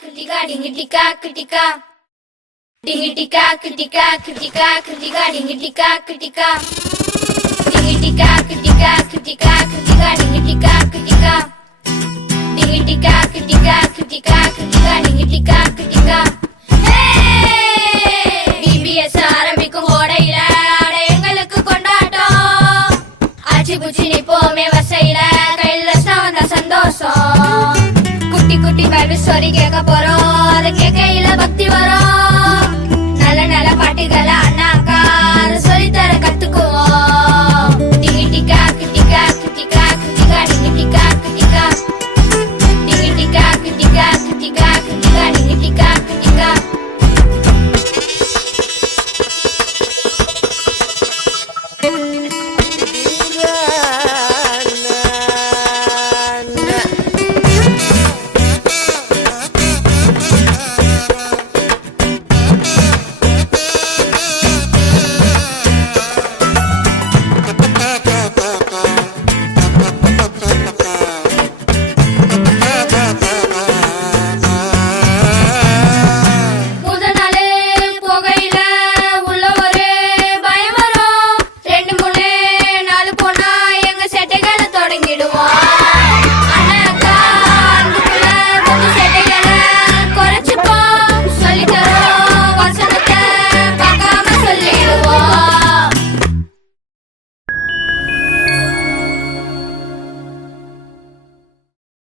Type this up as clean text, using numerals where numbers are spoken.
Kiruthika டிங்கிட்டிகா Kiruthika டிங்கிட்டிகா Kiruthika Kiruthika Kiruthika டிங்கிட்டிகா Kiruthika டிங்கிட்டிகா Kiruthika Kiruthika Kiruthika டிங்கிட்டிகா Kiruthika டிங்கிட்டிகா Kiruthika Kiruthika Kiruthika டிங்கிட்டிகா Kiruthika PBS ஆரம்பிக்கும் ஓடையில எங்களுக்கு கொண்டாட்டம் ஆச்சி புச்சி நிப்போமே வசையில கையில வந்தா சந்தோஷம் குட்டி குட்டி பைபிள் ஸ்டோரி கேட்க போறோம் அதை கேட்கையில பக்தி வரும்